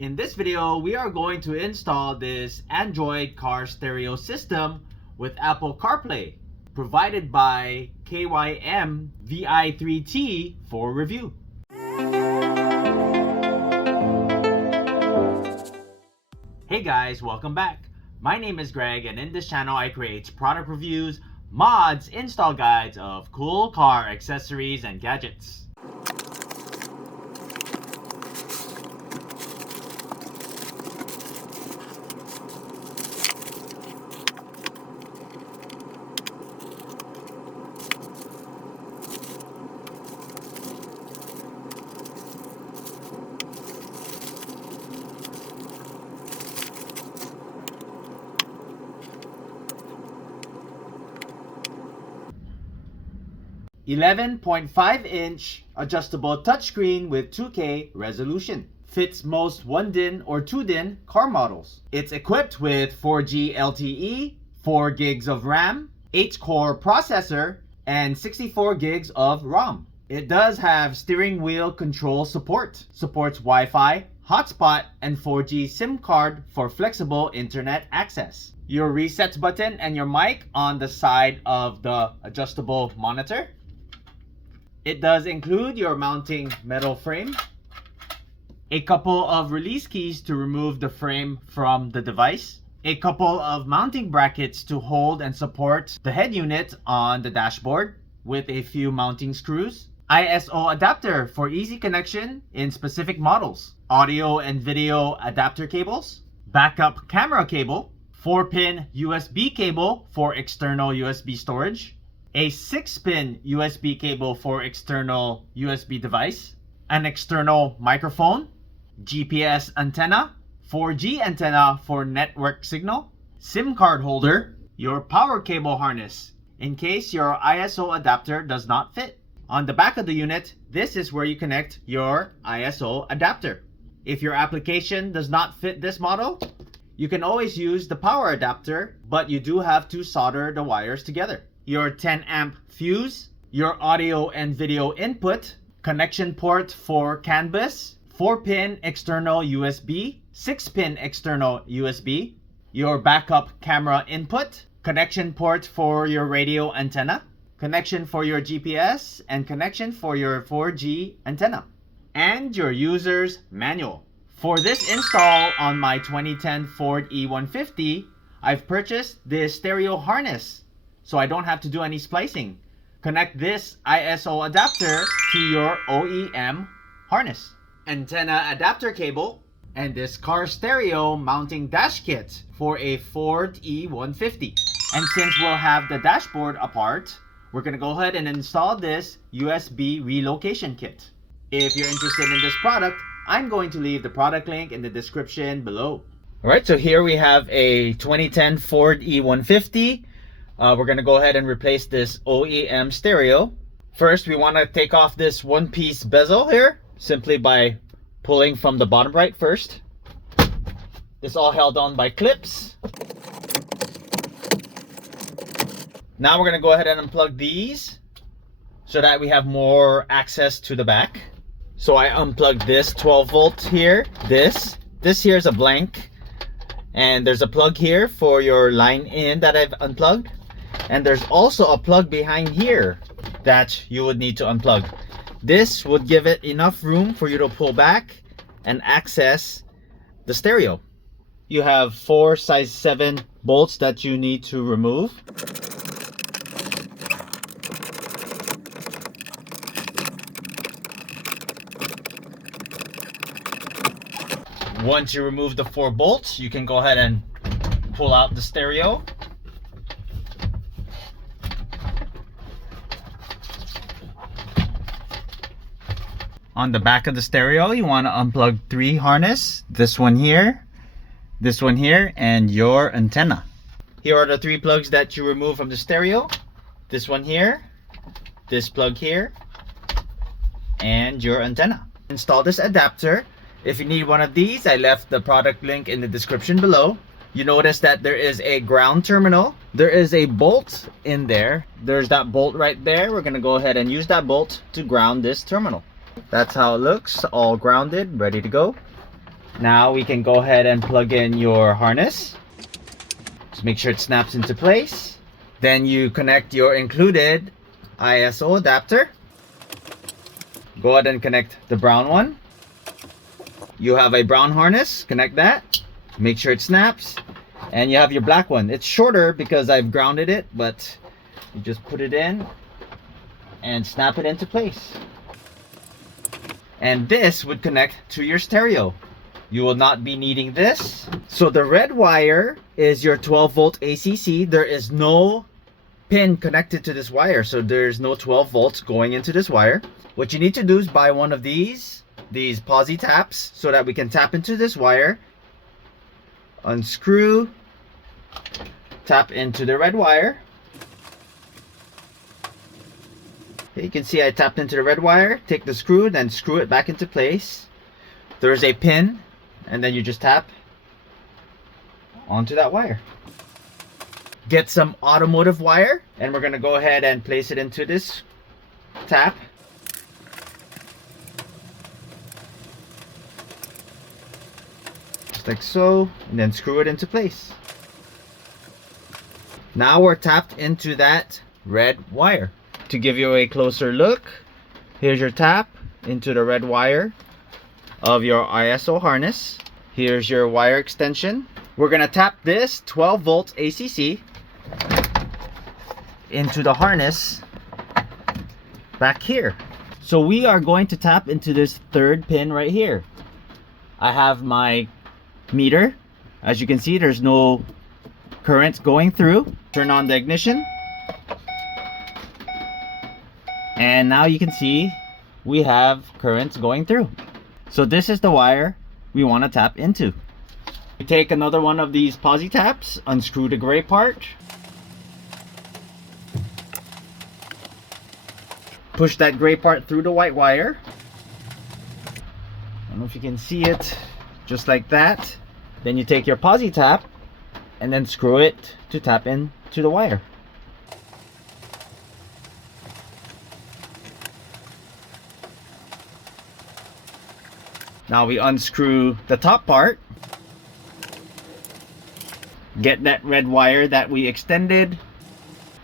In this video, we are going to install this Android car stereo system with Apple CarPlay, provided by KYM-VI3T for review. Hey guys, welcome back. My name is Greg, and in this channel I create product reviews, mods, install guides of cool car accessories and gadgets. .5-inch adjustable touchscreen with 2K resolution. Fits most 1DIN or 2DIN car models. It's equipped with 4G LTE, 4 gigs of RAM, 8-core processor, and 64 gigs of ROM. It does have steering wheel control support. Supports Wi-Fi, hotspot, and 4G SIM card for flexible internet access. Your reset button and your mic on the side of the adjustable monitor. It does include your mounting metal frame, a couple of release keys to remove the frame from the device, a couple of mounting brackets to hold and support the head unit on the dashboard with a few mounting screws, ISO adapter for easy connection in specific models, audio and video adapter cables, backup camera cable, 4-pin USB cable for external USB storage, a 6-pin USB cable for external USB device, an external microphone, GPS antenna, 4G antenna for network signal, SIM card holder, your power cable harness in case your ISO adapter does not fit. On the back of the unit, this is where you connect your ISO adapter. If your application does not fit this model, you can always use the power adapter, but you do have to solder the wires together. Your 10 amp fuse, your audio and video input, connection port for CAN bus, 4-pin external USB, 6-pin external USB, your backup camera input, connection port for your radio antenna, connection for your GPS, and connection for your 4G antenna, and your user's manual. For this install on my 2010 Ford E150, I've purchased this stereo harness, so I don't have to do any splicing. Connect this ISO adapter to your OEM harness, antenna adapter cable, and this car stereo mounting dash kit for a Ford E150. And since we'll have the dashboard apart, we're gonna go ahead and install this USB relocation kit. If you're interested in this product, I'm going to leave the product link in the description below. Alright, so here we have a 2010 Ford E150. We're going to go ahead and replace this OEM stereo. First, we want to take off this one-piece bezel here, simply by pulling from the bottom right first. This all held on by clips. Now we're going to go ahead and unplug these so that we have more access to the back. So I unplugged this 12 volt here. This here is a blank. And there's a plug here for your line in that I've unplugged. And there's also a plug behind here that you would need to unplug. This would give it enough room for you to pull back and access the stereo. You have 4 size 7 bolts that you need to remove. Once you remove the 4 bolts, you can go ahead and pull out the stereo. On the back of the stereo, you want to unplug 3 harness. This one here, and your antenna. Here are the 3 plugs that you remove from the stereo. This one here, this plug here, and your antenna. Install this adapter. If you need one of these, I left the product link in the description below. You notice that there is a ground terminal. There is a bolt in there. There's that bolt right there. We're going to go ahead and use that bolt to ground this terminal. That's how it looks, all grounded, ready to go. Now we can go ahead and plug in your harness. Just make sure it snaps into place. Then you connect your included ISO adapter. Go ahead and connect the brown one. You have a brown harness, connect that. Make sure it snaps. And you have your black one. It's shorter because I've grounded it, but you just put it in and snap it into place. And this would connect to your stereo. You will not be needing this. So the red wire is your 12 volt ACC. There is no pin connected to this wire, so there's no 12 volts going into this wire. What you need to do is buy one of these posi taps so that we can tap into this wire, unscrew, tap into the red wire. Okay, you can see I tapped into the red wire. Take the screw, then screw it back into place. There's a pin, and then you just tap onto that wire. Get some automotive wire, and we're gonna go ahead and place it into this tap. Just like so, and then screw it into place. Now we're tapped into that red wire. To give you a closer look, here's your tap into the red wire of your ISO harness. Here's your wire extension. We're gonna tap this 12 volt ACC into the harness back here. So we are going to tap into this third pin right here. I have my meter. As you can see, there's no current going through. Turn on the ignition. And now you can see we have currents going through. So this is the wire we want to tap into. We take another one of these posi taps, unscrew the gray part, push that gray part through the white wire. I don't know if you can see it, just like that. Then you take your posi tap and then screw it to tap into the wire. Now we unscrew the top part. Get that red wire that we extended,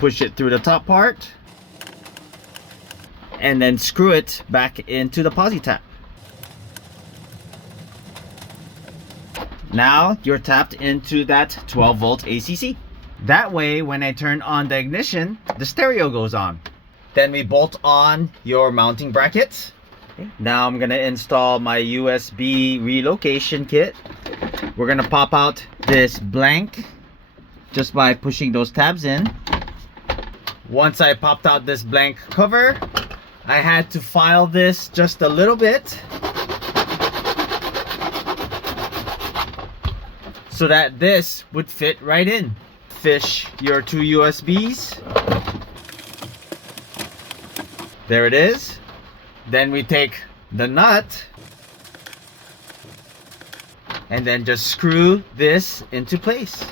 push it through the top part, and then screw it back into the posi tap. Now you're tapped into that 12 volt ACC. That way, when I turn on the ignition, the stereo goes on. Then we bolt on your mounting brackets. Okay. Now I'm gonna install my USB relocation kit. We're gonna pop out this blank just by pushing those tabs in. Once I popped out this blank cover, I had to file this just a little bit so that this would fit right in. Fish your two USBs. There it is. Then we take the nut and then just screw this into place.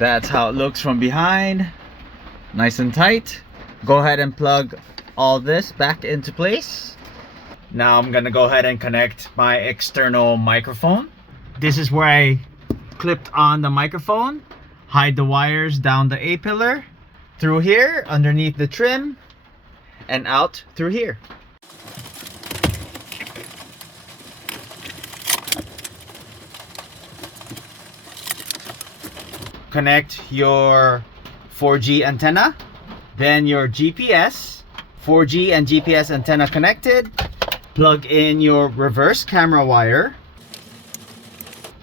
That's how it looks from behind. Nice and tight. Go ahead and plug all this back into place. Now I'm gonna go ahead and connect my external microphone. This is where I clipped on the microphone. Hide the wires down the A-pillar, through here, underneath the trim, and out through here. Connect your 4G antenna, then your GPS, 4G and GPS antenna connected. Plug in your reverse camera wire.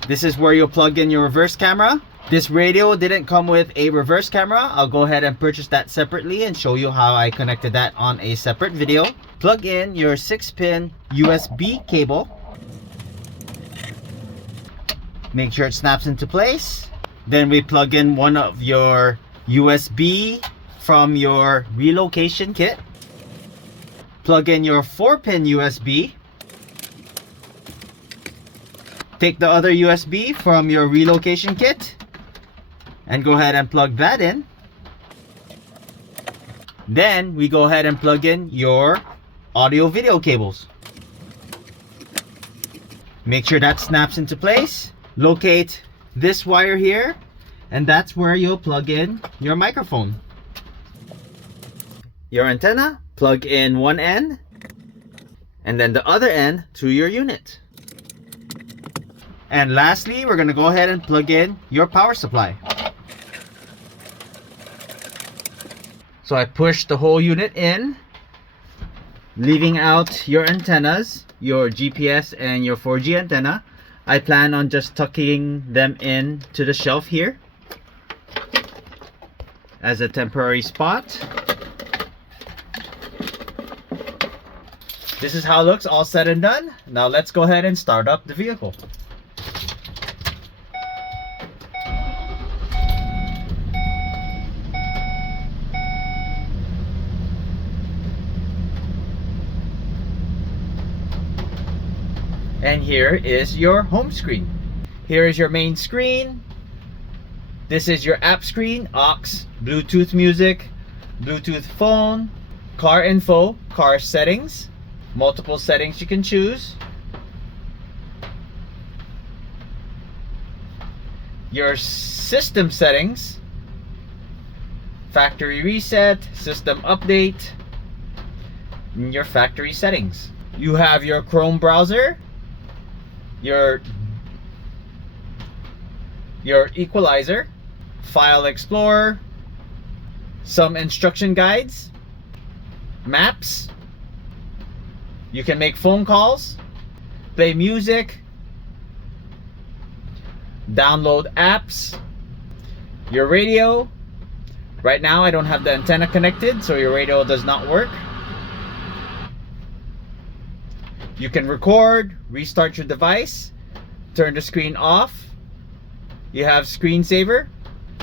This is where you'll plug in your reverse camera. This radio didn't come with a reverse camera. I'll go ahead and purchase that separately and show you how I connected that on a separate video. Plug in your 6-pin USB cable. Make sure it snaps into place. Then we plug in one of your USB from your relocation kit. Plug in your 4-pin USB. Take the other USB from your relocation kit and go ahead and plug that in. Then we go ahead and plug in your audio video cables. Make sure that snaps into place. Locate this wire here, and that's where you'll plug in your microphone. Your antenna, plug in one end, and then the other end to your unit. And lastly, we're gonna go ahead and plug in your power supply. So I push the whole unit in, leaving out your antennas, your GPS and your 4G antenna. I plan on just tucking them in to the shelf here as a temporary spot. This is how it looks all said and done. Now let's go ahead and start up the vehicle. And here is your home screen. Here is your main screen. This is your app screen, aux, Bluetooth music, Bluetooth phone, car info, car settings, multiple settings you can choose. Your system settings, factory reset, system update, and your factory settings. You have your Chrome browser, your equalizer, file explorer, some instruction guides, maps. You can make phone calls, play music, download apps, your radio. Right now I don't have the antenna connected, so your radio does not work. You can record, restart your device, turn the screen off. You have screensaver,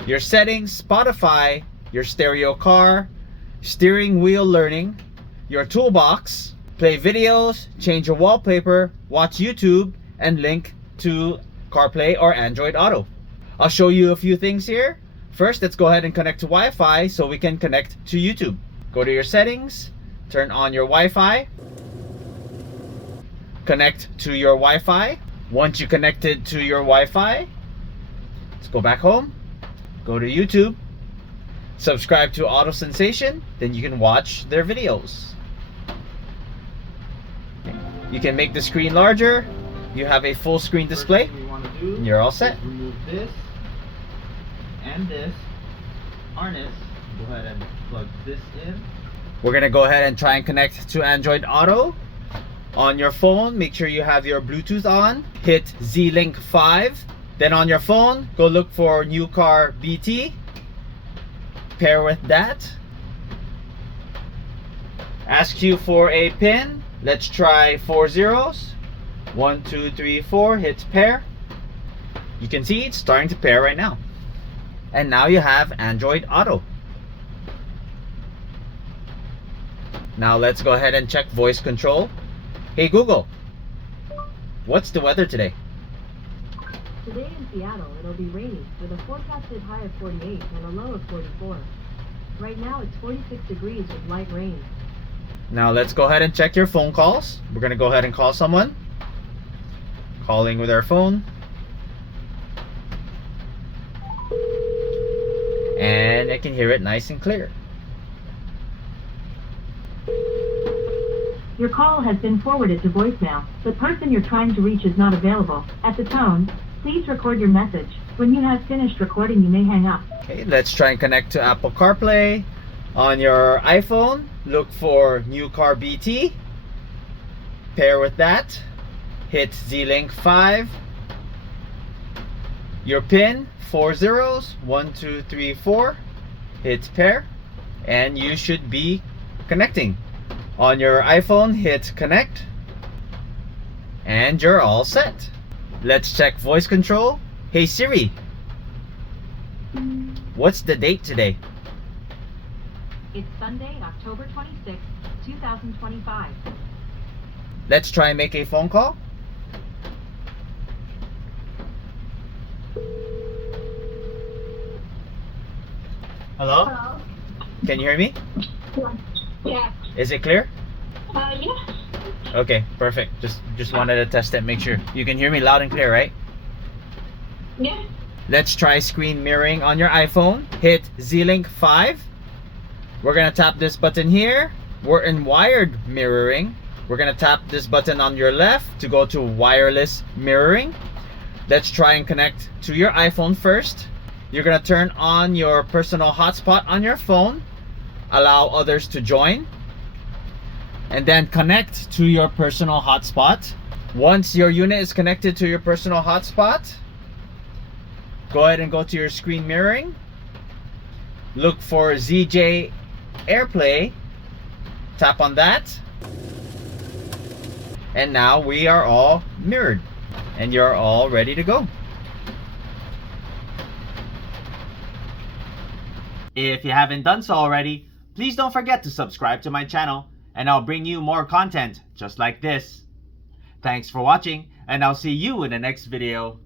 your settings, Spotify, your stereo car, steering wheel learning, your toolbox, play videos, change your wallpaper, watch YouTube, and link to CarPlay or Android Auto. I'll show you a few things here. First, let's go ahead and connect to Wi-Fi so we can connect to YouTube. Go to your settings, turn on your Wi-Fi, connect to your Wi-Fi. Once you connected to your Wi-Fi, let's go back home, go to YouTube, subscribe to Autosensation, then you can watch their videos. You can make the screen larger. You have a full screen display. And you're all set. Remove this and this harness. Go ahead and plug this in. We're gonna go ahead and try and connect to Android Auto. On your phone, make sure you have your Bluetooth on. Hit Z-Link 5. Then on your phone, go look for New Car BT. Pair with that. Ask you for a pin. Let's try 4 zeros. 1, 2, 3, 4. Hit pair. You can see it's starting to pair right now. And now you have Android Auto. Now let's go ahead and check voice control. Hey Google, what's the weather today? Today in Seattle, it'll be rainy with a forecasted high of 48 and a low of 44. Right now it's 46 degrees with light rain. Now let's go ahead and check your phone calls. We're gonna go ahead and call someone. Calling with our phone. And I can hear it nice and clear. Your call has been forwarded to voicemail. The person you're trying to reach is not available. At the tone, please record your message. When you have finished recording, you may hang up. Okay, let's try and connect to Apple CarPlay. On your iPhone, look for New Car BT. Pair with that. Hit Z-Link 5. Your pin, 4 zeros. 1, 2, 3, 4. Hit pair. And you should be connecting. On your iPhone, hit connect. And you're all set. Let's check voice control. Hey Siri, what's the date today? It's Sunday, October 26, 2025. Let's try and make a phone call. Hello? Hello? Can you hear me? Yeah. Is it clear? Yeah. Okay, perfect. Just wanted to test it, make sure. You can hear me loud and clear, right? Yeah. Let's try screen mirroring on your iPhone. Hit Z-Link 5. We're gonna tap this button here. We're in wired mirroring. We're gonna tap this button on your left to go to wireless mirroring. Let's try and connect to your iPhone first. You're gonna turn on your personal hotspot on your phone. Allow others to join. And then connect to your personal hotspot. Once your unit is connected to your personal hotspot, go ahead and go to your screen mirroring. Look for ZJ AirPlay. Tap on that. And now we are all mirrored. And you're all ready to go. If you haven't done so already, please don't forget to subscribe to my channel, and I'll bring you more content just like this. Thanks for watching, and I'll see you in the next video.